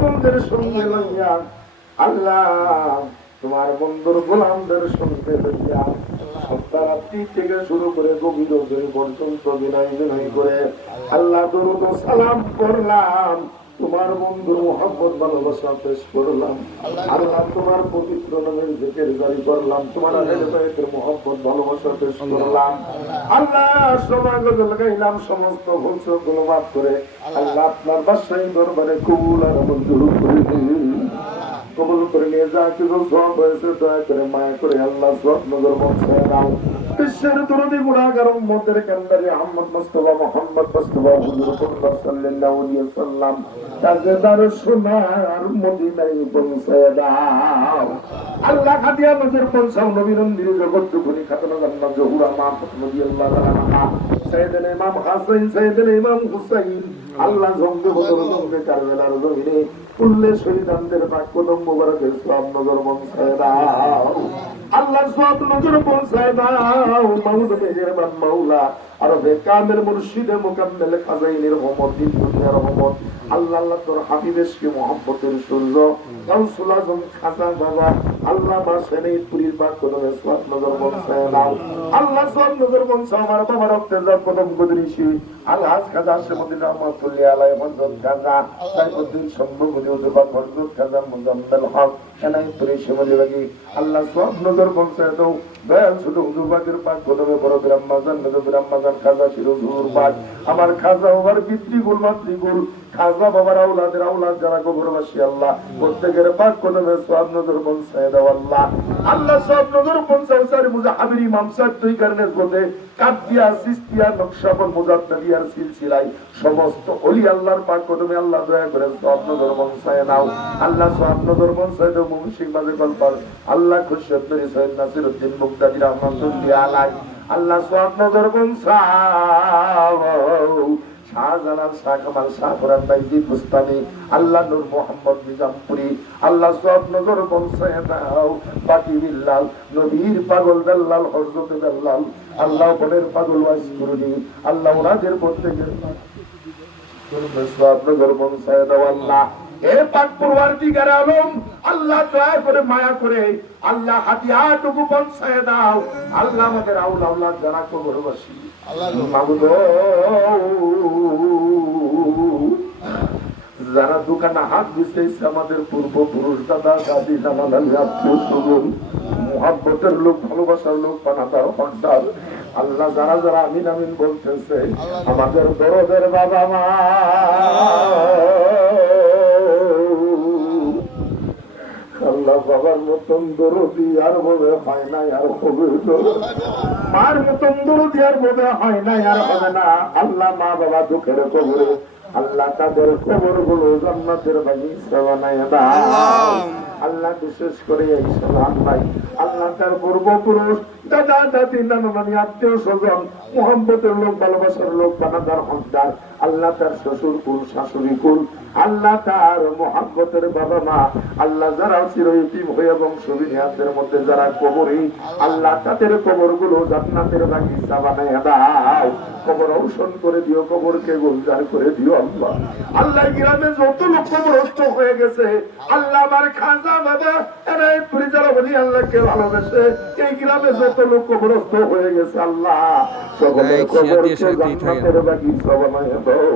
বন্ধুদের সঙ্গে লইয়া আল্লাহ তোমার বন্ধুর গোলামদের সঙ্গে লইয়া সন্ধ্যা রাত্রি থেকে শুরু করে গভীর পর্যন্ত বিনয় বিনয় করে আল্লাহ দরুদ ও সালাম করলাম। তোমার বন্ধুর মোহাম্মদ ভালোবাসা পেশ করলাম। আল্লাহ তোমার পবিত্র নামের জিকির জারি করলাম। তোমার আহলে বাইতের মোহাম্মদ ভালোবাসা পেশ করলাম। আল্লাহ সময় লাগাইলাম, সমস্ত ভুল গুলো মাফ করে আল্লাহ আপনার বাসায় দরবারে কবুল আর মঞ্জুর করে কবুল করে নিয়ে যা কিছু সব হয়েছে দয়া করে মায়া করে আল্লাহ সব নজর পৌঁছায় দাও। বিশ্বের দরদি গুনাহগার উম্মতের কান্ডারি আহমদ মুস্তাফা মুহাম্মদ মুস্তাফা হুজুর সাল্লাল্লাহু আলাইহি ওয়াসাল্লাম তাজদার সোনার মদিনায় পৌঁছায় দাও। আল্লাহ খাদিয়া নজর পৌঁছাও নবীর নবীর জগৎ দুখনি খাতনা জান্নাত জহুরা মা রাদিয়াল্লাহু তাআলা সাইয়েদনা ইমাম হাসান সাইয়েদনা ইমাম হুসাইন আল্লাহ জঙ্গে বদর জঙ্গে কারবেলার জমিনে কুল্লে শহীদানদের পাক কদম মোবারকের সওয়াব নজর পৌঁছায় দাও। আল্লাহ সওয়াব নজর পৌঁছায় দাও। মাওলাদ মেহেরবান মাওলা আর বেকামের মুর্শিদে মুকাম্মেল খাজাইনের রহমত দিন দুনিয়ার রহমত আল্লাহ আল্লাহ তোর হাবিবেশকে মহব্বতের সূর্য গাউসুল আজম খাজা বাবা আল্লাহ মাসেনে পুরীর পাক কদমে সওয়াব নজর পৌঁছায় দাও। আল্লাহ সওয়াব নজর পৌঁছাও আমার বাবার রক্তের জল কদম গদরিশি আলহাজ খাজা আশরাফুদ্দিন রহমাতুল্লাহি আলাইহি হযরত খাজা সাইফুদ্দিন সম্ভবনী উদ্বাক হযরত খাজা মুজাম্মেল হক এনায়তপুরি শিমুলিবাগী আল্লাহ সওয়াব নজর পৌঁছায় দাও। দয়াল ছোট উদ্বাকের পাক কদমে বড় বিরাম্মাজান নজর বিরাম্মাজান খাজা শিরুজুর পাক আমার খাজা বাবার পিতৃকুল মাতৃকুল খাজা বাবার আওলাদের আওলাদ যারা কবরবাসী আল্লাহ প্রত্যেকের পাক কদমে সওয়াব নজর পৌঁছায় দাও। আল্লাহ আল্লাহ সওয়াব নজর পৌঁছাও স্যার মুজাহির ইমাম সাহেব তুই কারণে বলতে কাদিয়া সিস্তিয়া নকশবন্দ মুজাদ্দিয়ার সিলসিলায় সমস্ত ওলি আল্লাহর পাক কদমে আল্লাহ দয়া করে সওয়াব নজর পৌঁছায় নাও। আল্লাহ সওয়াব নজর পৌঁছায় দাও। মুশরিক বাজে কলপার আল্লাহ খুশিয়ত নবী সৈয়দ নাসিরউদ্দিন মুক্তাদি রহমাতুল্লাহি আলাইহি আল্লাহ সওয়াব নজর পৌঁছাও। শাহজালাল শাহ কামাল শাহ কোরআন বাইজি বুস্তানি আল্লাহ নূর মোহাম্মদ নিজামপুরি আল্লাহ সওয়াব নজর পৌঁছায় দাও। বাকি বিল্লাল নবীর পাগল দাল্লাল হযরত দাল্লাল আল্লাহ বনের পাগল ওয়াসকুরুনি আল্লাহ ওনাদের প্রত্যেকের সওয়াব নজর পৌঁছায় দাও। আল্লাহ এ পাক পরওয়ারদিগার আলম আল্লাহ দয়া করে মায়া করে আল্লাহ হাদিয়াটুকু পৌঁছায় দাও। আল্লাহ আমাদের আওলাদ যারা কবরবাসী আল্লাহ মাবুদ যারা দোকানে হাত দিতেছে আমাদের পূর্বপুরুষ দাদা দাদি নানা নানি আত্মীয় স্বজন মুহাব্বতের লোক ভালোবাসার লোক পানাদার হকদার আল্লাহ যারা যারা আমিন আমিন বলতেছে আমাদের দরদের বাবা মা আল্লাহ বাবার মতন দরদি আর বোধ হয় নাই আর হবে মার মতন দরদি আর বোধ হয় নাই আর হবে না। আল্লাহ মা বাবা দুঃখের কবরে আল্লাহ তাদের কবর গুলো জান্নাতের বাগিচা বানায় দাও। আল্লাহ বিশেষ করে এই সালাম ভাই আল্লাহ তার পূর্বপুরুষ দাদা দাদি নানা নানি আত্মীয় স্বজন মুহাব্বতের লোক ভালোবাসার লোক পানাদার হকদার আল্লাহ তার শ্বশুর কুল শাশুড়ি কুল আল্লাহ তার মুহাব্বতের বাবা মা আল্লাহ যারা চিরয়তীম হয়ে বংশবিহারদের মধ্যে যারা কবরে আল্লাহ তাদের কবর গুলো জান্নাতের বাগিচা বানায় দাও। কবর রৌশন করে দিও, কবরকে গুলজার করে দিও। আল্লাহ আল্লাহ গ্রামে যত লোক কবরস্থ হয়ে গেছে আল্লাহ আমার খাজা বাবা এরাই পরিচালক বলি আল্লাহকে ভালোবেসে এই গ্রামে যত লোক কবরস্থ হয়ে গেছে আল্লাহ সকলের কবরকে জান্নাতের বাগিচা বানায় দাও।